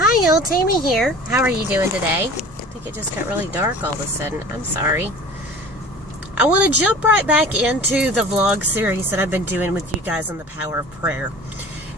Hi y'all, Tammy here. How are you doing today? I think it just got really dark all of a sudden. I'm sorry. I want to jump right back into the vlog series that I've been doing with you guys on the power of prayer.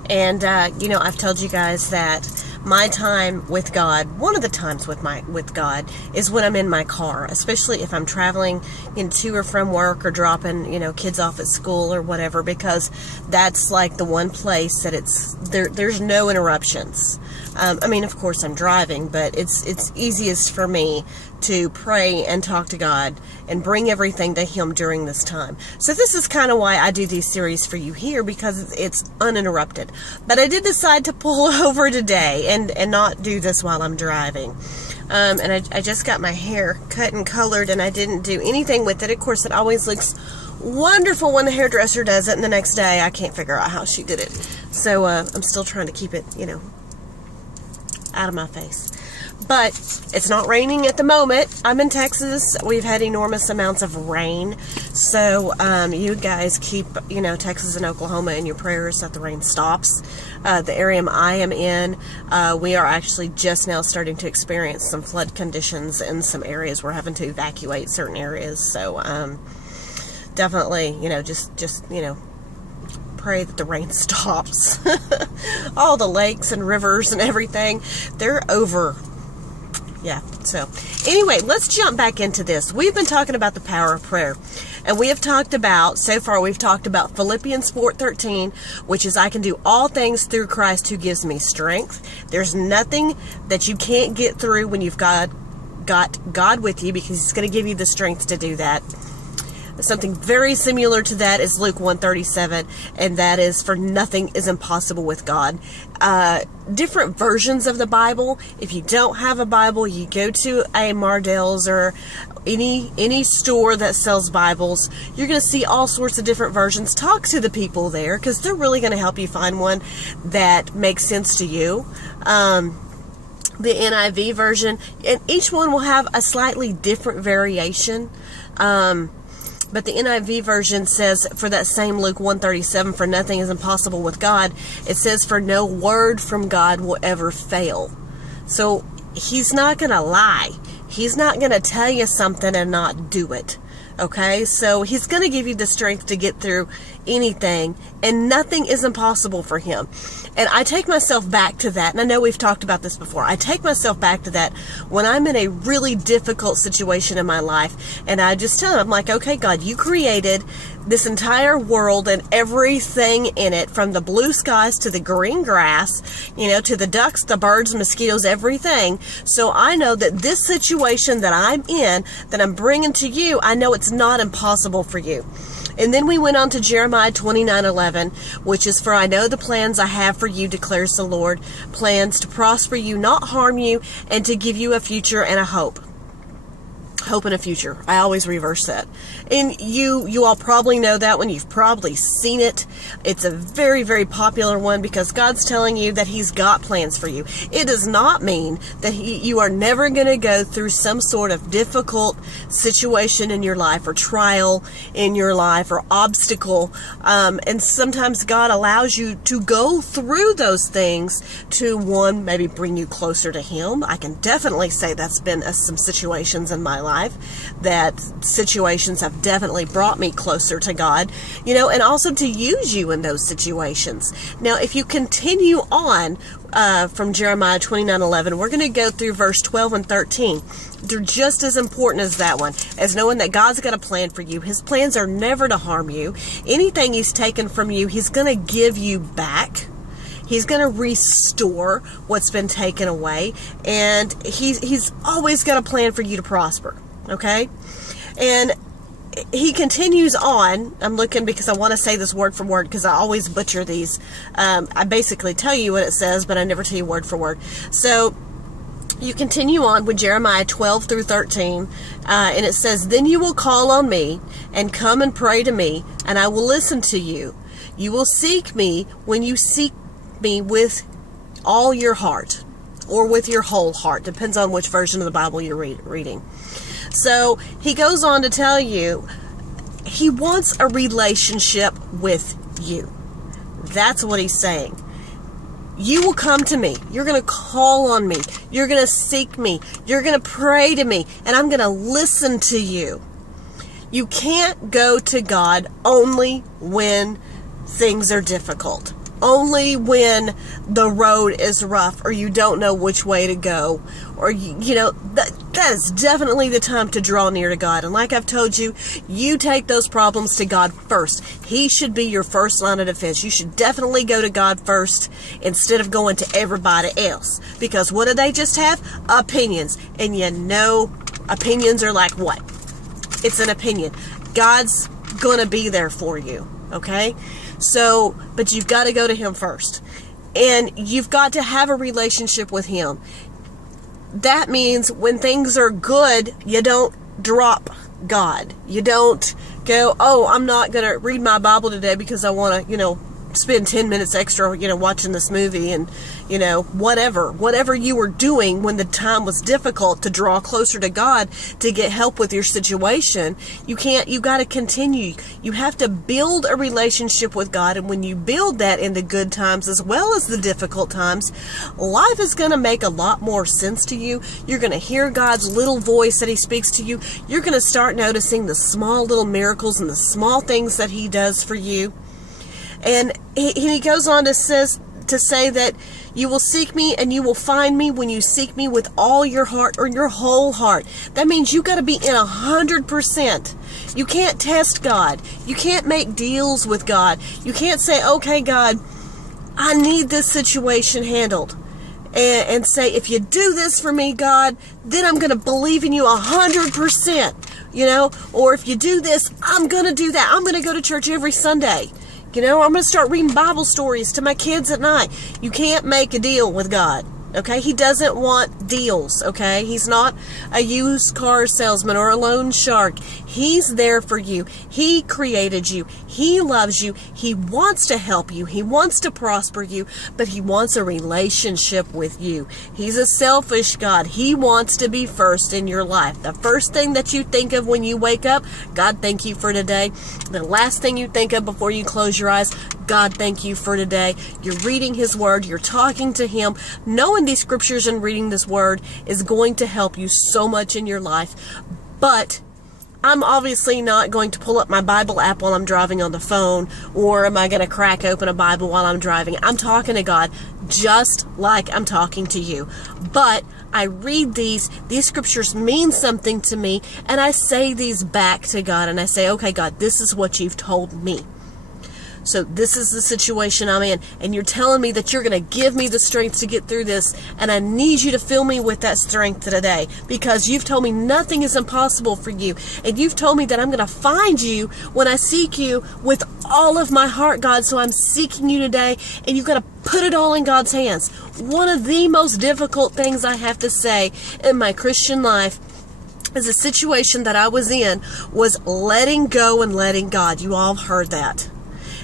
And, I've told you guys that my time with God, one of the times with God, is when I'm in my car, especially if I'm traveling to or from work or dropping, kids off at school or whatever, because that's like the one place that there's no interruptions. Of course I'm driving, but it's easiest for me to pray and talk to God and bring everything to Him during this time. So this is kind of why I do these series for you here, because it's uninterrupted. But I did decide to pull over today and not do this while I'm driving. And I just got my hair cut and colored, and I didn't do anything with it. Of course, it always looks wonderful when the hairdresser does it, and the next day I can't figure out how she did it. So I'm still trying to keep it, out of my face. But it's not raining at the moment. I'm in Texas. We've had enormous amounts of rain. So you guys keep, Texas and Oklahoma in your prayers that the rain stops. The area I am in, we are actually just now starting to experience some flood conditions in some areas. We're having to evacuate certain areas. So definitely, just pray that the rain stops. All the lakes and rivers and everything, they're over. Yeah, so anyway, let's jump back into this. We've been talking about the power of prayer, and we have talked about, so far we've talked about Philippians 4:13, which is I can do all things through Christ who gives me strength. There's nothing that you can't get through when you've got God with you, because He's going to give you the strength to do that. Something very similar to that is Luke 1:37, and that is, for nothing is impossible with God. Different versions of the Bible. If you don't have a Bible, you go to a Mardell's or any store that sells Bibles. You're going to see all sorts of different versions. Talk to the people there, because they're really going to help you find one that makes sense to you. The NIV version, and each one will have a slightly different variation. But the NIV version says, for that same Luke 1:37, for nothing is impossible with God, it says, for no word from God will ever fail. So He's not going to lie. He's not going to tell you something and not do it. Okay? So He's going to give you the strength to get through anything, and nothing is impossible for Him. And I take myself back to that, and I know we've talked about this before. I take myself back to that when I'm in a really difficult situation in my life, and I just tell Him, I'm like, okay, God, You created this entire world and everything in it, from the blue skies to the green grass, to the ducks, the birds, mosquitoes, everything. So I know that this situation that I'm in, that I'm bringing to You, I know it's not impossible for You. And then we went on to Jeremiah 29:11, which is, for I know the plans I have for you, declares the Lord, plans to prosper you, not harm you, and to give you a future and a hope. Hope and a future. I always reverse that. And you all probably know that one. You've probably seen it. It's a very, very popular one, because God's telling you that He's got plans for you. It does not mean that you are never going to go through some sort of difficult situation in your life, or trial in your life, or obstacle. And sometimes God allows you to go through those things to, one, maybe bring you closer to Him. I can definitely say that's been some situations in my life. That situations have definitely brought me closer to God, and also to use you in those situations. Now, if you continue on from Jeremiah 29:11, we're going to go through verse 12 and 13. They're just as important as that one, as knowing that God's got a plan for you. His plans are never to harm you. Anything He's taken from you, He's going to give you back. He's going to restore what's been taken away, and he's always got a plan for you to prosper, okay? And He continues on. I'm looking because I want to say this word for word, because I always butcher these. I basically tell you what it says, but I never tell you word for word. So you continue on with Jeremiah 12 through 13, and it says, then you will call on me and come and pray to me, and I will listen to you. You will seek me when you seek me with all your heart, or with your whole heart, depends on which version of the Bible you're reading. So He goes on to tell you He wants a relationship with you. That's what He's saying. you will come to me. You're going to call on me. You're going to seek me. You're going to pray to me. And I'm going to listen to you. You can't go to God only when things are difficult. Only when the road is rough or you don't know which way to go. Or, that is definitely the time to draw near to God. And like I've told you, you take those problems to God first. He should be your first line of defense. You should definitely go to God first instead of going to everybody else. Because what do they just have? Opinions. And opinions are like what? It's an opinion. God's gonna be there for you. Okay? So, but you've got to go to Him first. And you've got to have a relationship with Him. That means when things are good, you don't drop God. You don't go, oh, I'm not going to read my Bible today because I want to, spend 10 minutes extra, watching this movie and, whatever you were doing when the time was difficult to draw closer to God to get help with your situation. You got to continue. You have to build a relationship with God. And when you build that in the good times as well as the difficult times, life is going to make a lot more sense to you. You're going to hear God's little voice that He speaks to you. You're going to start noticing the small little miracles and the small things that He does for you. And he goes on to say that you will seek me and you will find me when you seek me with all your heart or your whole heart. That means you got to be in 100%. You can't test God. You can't make deals with God. You can't say, okay, God, I need this situation handled. And say, if you do this for me, God, then I'm going to believe in you 100%. Or if you do this, I'm going to do that. I'm going to go to church every Sunday. I'm going to start reading Bible stories to my kids at night. You can't make a deal with God. Okay? He doesn't want deals. Okay? He's not a used car salesman or a loan shark. He's there for you. He created you. He loves you. He wants to help you. He wants to prosper you, but He wants a relationship with you. He's a selfish God. He wants to be first in your life. The first thing that you think of when you wake up, God, thank you for today. The last thing you think of before you close your eyes, God, thank you for today. You're reading His Word. You're talking to Him. Knowing these scriptures and reading this Word is going to help you so much in your life. But I'm obviously not going to pull up my Bible app while I'm driving on the phone, or am I going to crack open a Bible while I'm driving? I'm talking to God just like I'm talking to you. But I read these scriptures mean something to me, and I say these back to God, and I say, okay, God, this is what you've told me. So this is the situation I'm in, and you're telling me that you're going to give me the strength to get through this, and I need you to fill me with that strength today, because you've told me nothing is impossible for you, and you've told me that I'm going to find you when I seek you with all of my heart, God. So I'm seeking you today, and you've got to put it all in God's hands. One of the most difficult things I have to say in my Christian life is a situation that I was in was letting go and letting God. You all heard that.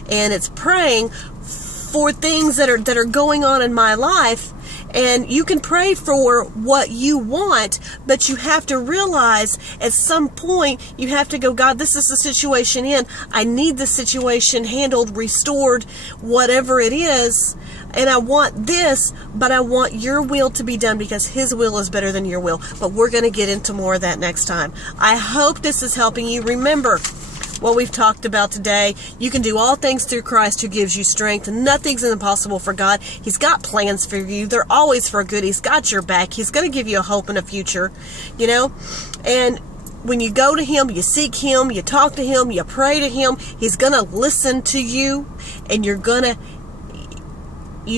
And it's praying for things that are going on in my life. And you can pray for what you want, but you have to realize at some point you have to go, God, this is the situation in. I need the situation handled, restored, whatever it is. And I want this, but I want your will to be done, because His will is better than your will. But we're going to get into more of that next time. I hope this is helping you. Remember what we've talked about today. You can do all things through Christ who gives you strength. Nothing's impossible for God. He's got plans for you. They're always for good. He's got your back. He's going to give you a hope and a future, And when you go to Him, you seek Him, you talk to Him, you pray to Him, He's going to listen to you, and you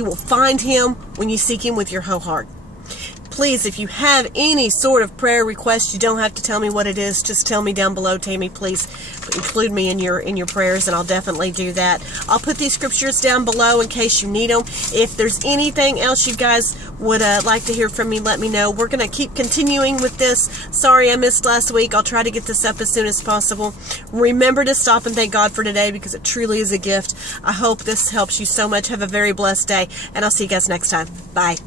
will find Him when you seek Him with your whole heart. Please, if you have any sort of prayer request, you don't have to tell me what it is. Just tell me down below. Tammy, please include me in your prayers, and I'll definitely do that. I'll put these scriptures down below in case you need them. If there's anything else you guys would like to hear from me, let me know. We're going to keep continuing with this. Sorry I missed last week. I'll try to get this up as soon as possible. Remember to stop and thank God for today, because it truly is a gift. I hope this helps you so much. Have a very blessed day, and I'll see you guys next time. Bye.